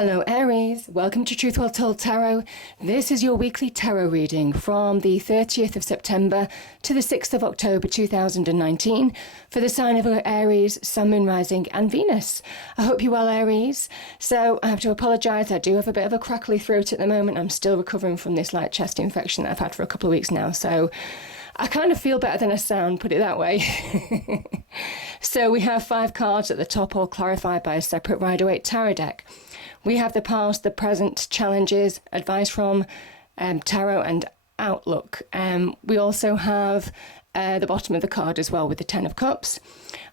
Hello Aries, welcome to Truth Well Told Tarot. This is your weekly tarot reading from the 30th of September to the 6th of October 2019 for the sign of Aries, Sun, Moon, Rising and Venus. I hope you're well, Aries. So I have to apologise, I do have a bit of a crackly throat at the moment. I'm still recovering from this light chest infection that I've had for a couple of weeks now, so I kind of feel better than I sound, put it that way. So we have 5 cards at the top, all clarified by a separate Rider-Waite tarot deck. We have the past, the present, challenges, advice from tarot and outlook. We also have the bottom of the card as well with the 10 of Cups.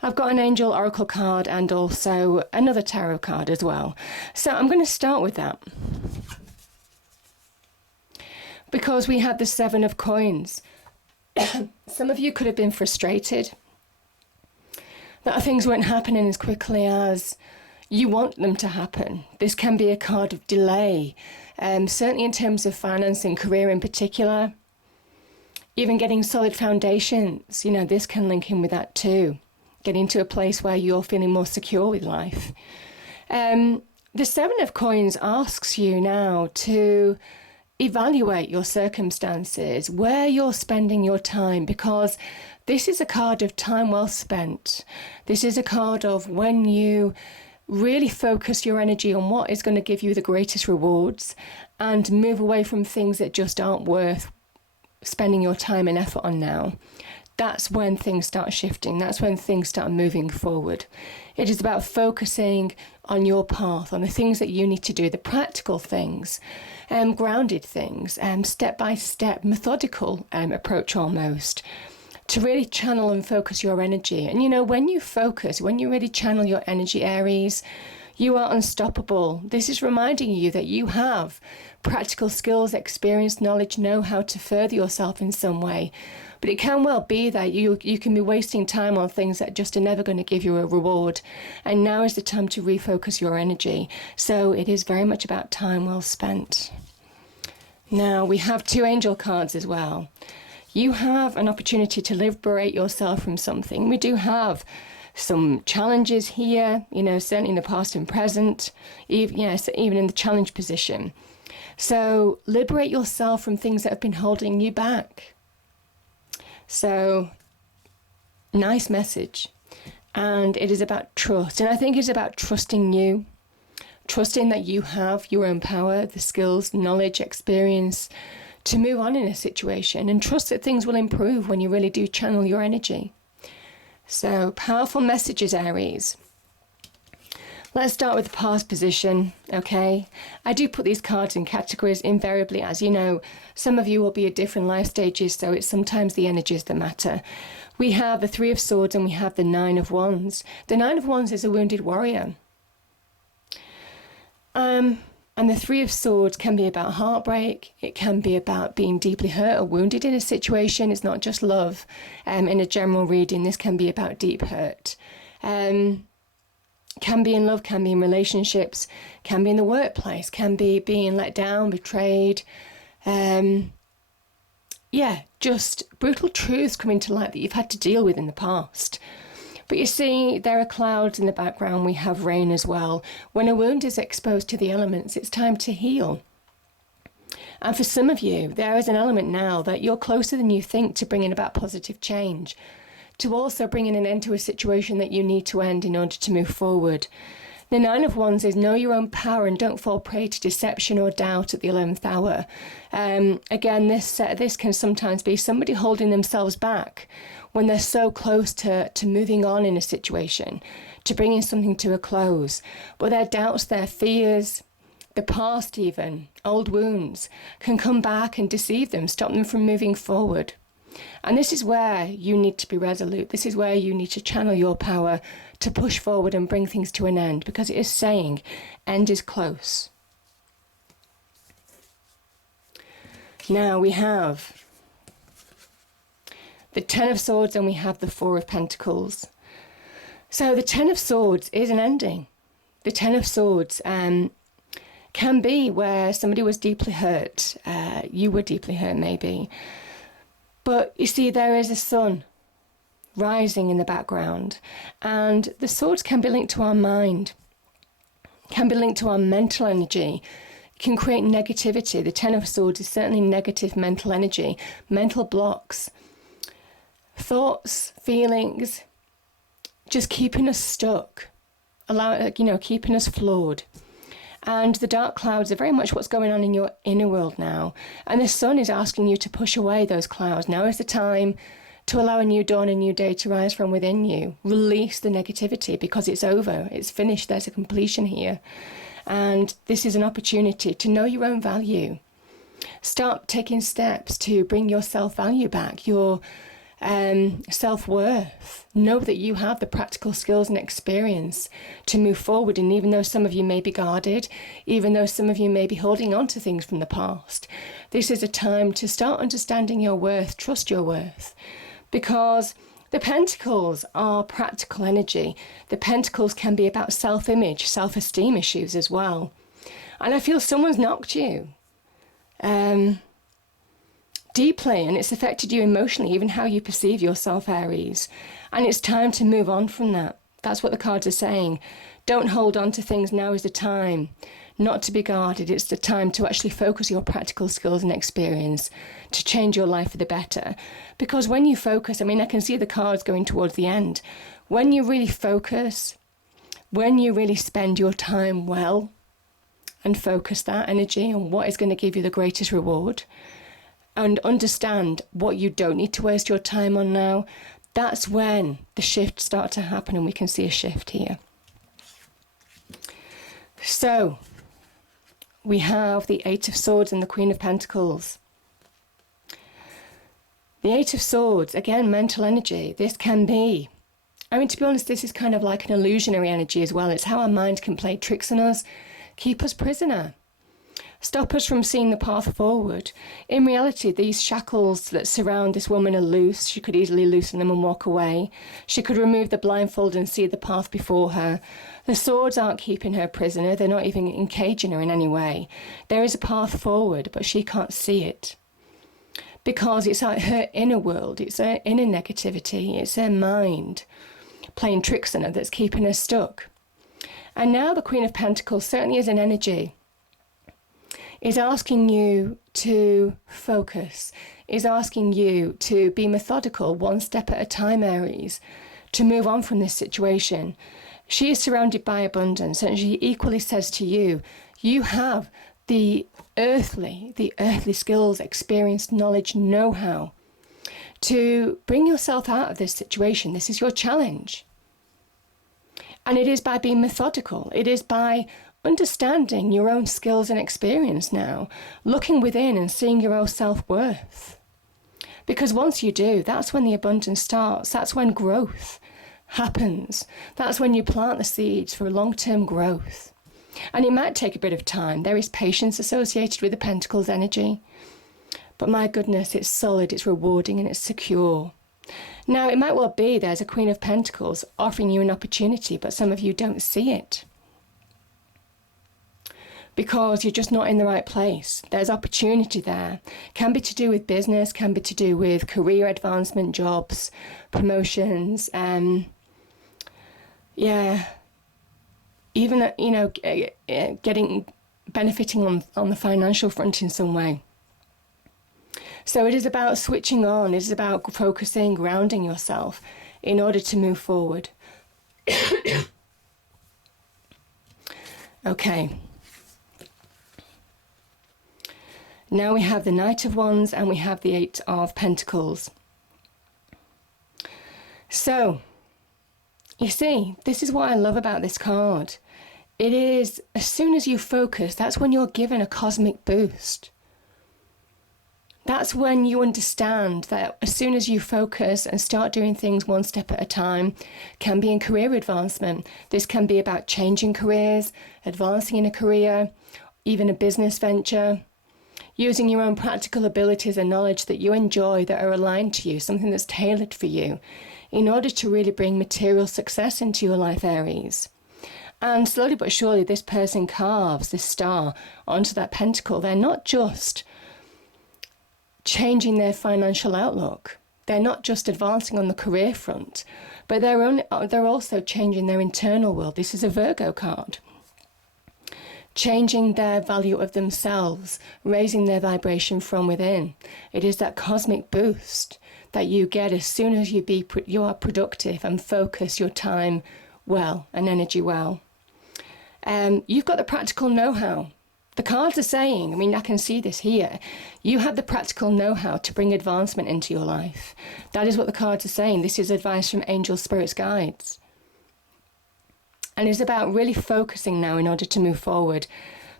I've got an angel oracle card and also another tarot card as well. So I'm going to start with that, because we have the 7 of Coins. Some of you could have been frustrated that things weren't happening as quickly as you want them to happen. This can be a card of delay, certainly in terms of finance and career in particular. Even getting solid foundations, you know, this can link in with that too. Getting to a place where you're feeling more secure with life. The 7 of Coins asks you now to evaluate your circumstances, where you're spending your time, because this is a card of time well spent. This is a card of when you really focus your energy on what is going to give you the greatest rewards and move away from things that just aren't worth spending your time and effort on now. That's when things start shifting. That's when things start moving forward. It is about focusing on your path, on the things that you need to do, the practical things, grounded things, step-by-step, methodical approach almost, to really channel and focus your energy. And you know, when you focus, when you really channel your energy, Aries, you are unstoppable. This is reminding you that you have practical skills, experience, knowledge, know how to further yourself in some way. But it can well be that you can be wasting time on things that just are never going to give you a reward. And now is the time to refocus your energy. So it is very much about time well spent. Now we have 2 angel cards as well. You have an opportunity to liberate yourself from something. We do have some challenges here, you know, certainly in the past and present, even in the challenge position. So liberate yourself from things that have been holding you back. So nice message. And it is about trust. And I think it's about trusting you, trusting that you have your own power, the skills, knowledge, experience to move on in a situation, and trust that things will improve when you really do channel your energy. So powerful messages, Aries. Let's start with the past position, okay? I do put these cards in categories invariably, as you know. Some of you will be at different life stages, so it's sometimes the energies that matter. We have the 3 of Swords and we have the 9 of Wands. The 9 of Wands is a wounded warrior. And the 3 of Swords can be about heartbreak. It can be about being deeply hurt or wounded in a situation. It's not just love. In a general reading, this can be about deep hurt. Can be in love, can be in relationships, can be in the workplace, can be being let down, betrayed. Just brutal truths coming to light that you've had to deal with in the past. But you see, there are clouds in the background. We have rain as well. When a wound is exposed to the elements, it's time to heal. And for some of you, there is an element now that you're closer than you think to bringing about positive change, to also bringing an end to a situation that you need to end in order to move forward. The 9 of Wands is know your own power and don't fall prey to deception or doubt at the 11th hour. Again, this can sometimes be somebody holding themselves back when they're so close to moving on in a situation, to bringing something to a close. But their doubts, their fears, the past even, old wounds, can come back and deceive them, stop them from moving forward. And this is where you need to be resolute. This is where you need to channel your power to push forward and bring things to an end, because it is saying end is close. Now we have the 10 of Swords and we have the 4 of Pentacles. So the 10 of Swords is an ending. The 10 of Swords can be where somebody was deeply hurt. You were deeply hurt maybe. But you see, there is a sun rising in the background, and the swords can be linked to our mind. can be linked to our mental energy. It can create negativity. The Ten of Swords is certainly negative mental energy, mental blocks, thoughts, feelings, just keeping us stuck, keeping us flawed. And the dark clouds are very much what's going on in your inner world now. And the sun is asking you to push away those clouds. Now is the time to allow a new dawn, a new day to rise from within you. Release the negativity because it's over. It's finished. There's a completion here. And this is an opportunity to know your own value. Start taking steps to bring your self-value back, your self-worth. Know that you have the practical skills and experience to move forward. And even though some of you may be guarded, even though some of you may be holding on to things from the past, this is a time to start understanding your worth, trust your worth. Because the Pentacles are practical energy. The Pentacles can be about self-image, self-esteem issues as well. And I feel someone's knocked you deeply, and it's affected you emotionally, even how you perceive yourself, Aries. And it's time to move on from that. That's what the cards are saying. Don't hold on to things. Now is the time not to be guarded. It's the time to actually focus your practical skills and experience to change your life for the better. Because when you focus, I can see the cards going towards the end. When you really focus, when you really spend your time well and focus that energy on what is going to give you the greatest reward, and understand what you don't need to waste your time on now, that's when the shifts start to happen, and we can see a shift here. So, we have the Eight of Swords and the Queen of Pentacles. The Eight of Swords, again, mental energy. This can be, to be honest, this is kind of like an illusionary energy as well. It's how our mind can play tricks on us, keep us prisoner, stop us from seeing the path forward. In reality, these shackles that surround this woman are loose. She could easily loosen them and walk away. She could remove the blindfold and see the path before her. The swords aren't keeping her prisoner. They're not even encaging her in any way. There is a path forward, but she can't see it. Because it's like her inner world. It's her inner negativity. It's her mind playing tricks on her that's keeping her stuck. And now the Queen of Pentacles certainly is an energy. Is asking you to focus, is asking you to be methodical, one step at a time, Aries, to move on from this situation. She is surrounded by abundance, and she equally says to you, you have the earthly skills, experience, knowledge, know-how to bring yourself out of this situation. This is your challenge. And it is by being methodical. It is by understanding your own skills and experience now, looking within and seeing your own self-worth. Because once you do, that's when the abundance starts. That's when growth happens. That's when you plant the seeds for long-term growth. And it might take a bit of time. There is patience associated with the Pentacles energy. But my goodness, it's solid, it's rewarding, and it's secure. Now, it might well be there's a Queen of Pentacles offering you an opportunity, but some of you don't see it. Because you're just not in the right place. There's opportunity there. Can be to do with business, can be to do with career advancement, jobs, promotions, even, benefiting on the financial front in some way. So it is about switching on. It is about focusing, grounding yourself in order to move forward. Okay. Now we have the Knight of Wands and we have the Eight of Pentacles. So, you see, this is what I love about this card. It is, as soon as you focus, that's when you're given a cosmic boost. That's when you understand that as soon as you focus and start doing things one step at a time, can be in career advancement. This can be about changing careers, advancing in a career, even a business venture. Using your own practical abilities and knowledge that you enjoy, that are aligned to you, something that's tailored for you, in order to really bring material success into your life, Aries. And slowly but surely, this person carves this star onto that pentacle. They're not just changing their financial outlook. They're not just advancing on the career front, but they're also changing their internal world. This is a Virgo card. changing their value of themselves, raising their vibration from within. It is that cosmic boost that you get as soon as you are productive and focus your time well and energy well. You've got the practical know-how. The cards are saying, I mean, I can see this here, you have the practical know-how to bring advancement into your life. That is what the cards are saying. This is advice from angels, spirits, guides. And it's about really focusing now in order to move forward.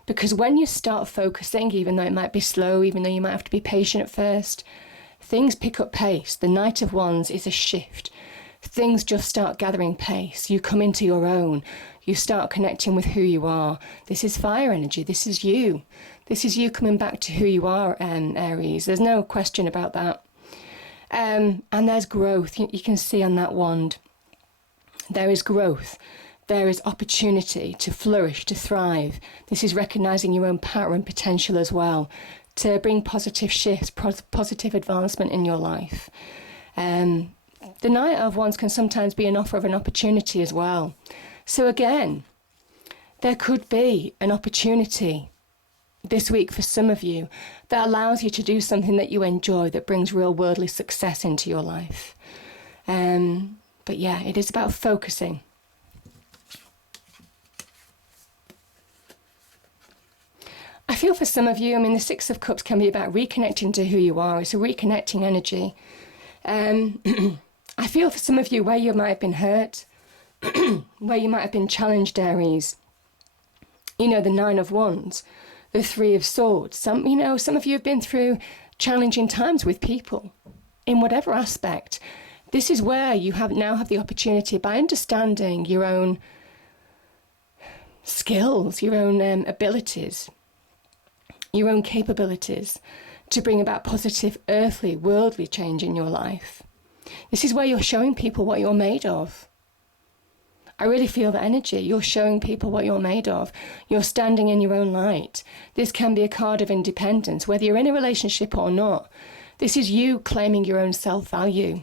Because when you start focusing, even though it might be slow, even though you might have to be patient at first, things pick up pace. The Knight of Wands is a shift. Things just start gathering pace. You come into your own. You start connecting with who you are. This is fire energy. This is you. This is you coming back to who you are, Aries. There's no question about that. And there's growth. You can see on that wand. There is growth. There is opportunity to flourish, to thrive. This is recognizing your own power and potential as well, to bring positive shifts, positive advancement in your life. The Knight of Wands can sometimes be an offer of an opportunity as well. So again, there could be an opportunity this week for some of you that allows you to do something that you enjoy, that brings real worldly success into your life. But yeah, it is about focusing. I feel for some of you, I mean, the Six of Cups can be about reconnecting to who you are. It's a reconnecting energy. I feel for some of you where you might have been hurt, where you might have been challenged, Aries. You know, the Nine of Wands, the Three of Swords. Some of you have been through challenging times with people in whatever aspect. This is where you now have the opportunity, by understanding your own skills, your own abilities, your own capabilities, to bring about positive earthly, worldly change in your life. This is where you're showing people what you're made of. I really feel the energy. You're showing people what you're made of. You're standing in your own light. This can be a card of independence, whether you're in a relationship or not. This is you claiming your own self-value.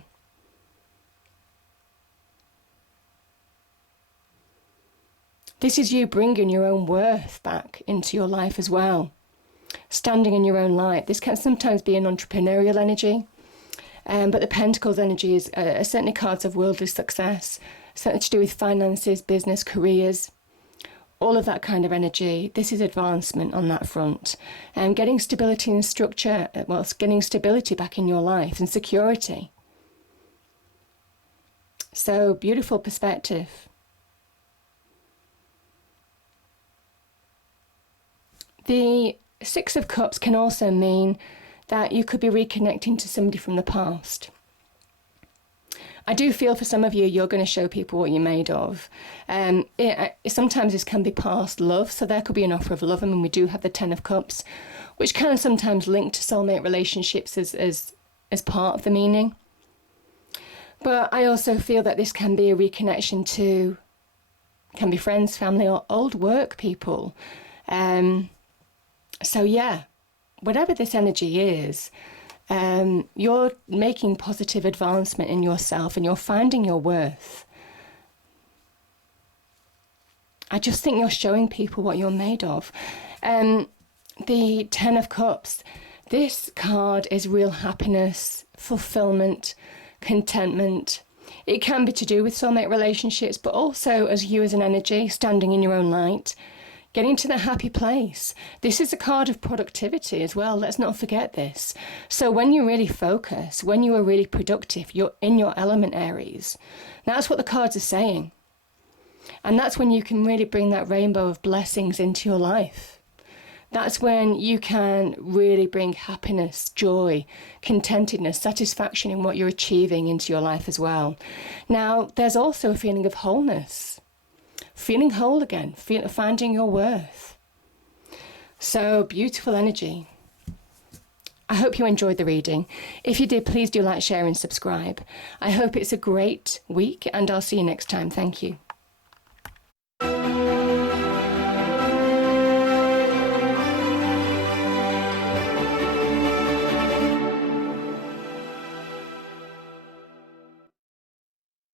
This is you bringing your own worth back into your life as well. Standing in your own light. This can sometimes be an entrepreneurial energy, but the Pentacles energy is certainly cards of worldly success, something to do with finances, business, careers, all of that kind of energy. This is advancement on that front. Getting stability and structure, well, getting stability back in your life and security. So, beautiful perspective. The Six of Cups can also mean that you could be reconnecting to somebody from the past. I do feel for some of you, you're going to show people what you're made of. Sometimes this can be past love, so there could be an offer of love. I mean, we do have the Ten of Cups, which can sometimes link to soulmate relationships as part of the meaning. But I also feel that this can be a reconnection to, can be friends, family, or old work people. So yeah, whatever this energy is, you're making positive advancement in yourself and you're finding your worth. I just think you're showing people what you're made of. The Ten of Cups, this card is real happiness, fulfillment, contentment. It can be to do with soulmate relationships, but also as you as an energy, standing in your own light, getting to the happy place. This is a card of productivity as well. Let's not forget this. So when you really focus, when you are really productive, you're in your element, Aries. That's what the cards are saying. And that's when you can really bring that rainbow of blessings into your life. That's when you can really bring happiness, joy, contentedness, satisfaction in what you're achieving into your life as well. Now, there's also a feeling of wholeness. Feeling whole again, finding your worth. So, beautiful energy. I hope you enjoyed the reading. If you did, please do like, share and subscribe. I hope it's a great week and I'll see you next time. Thank you.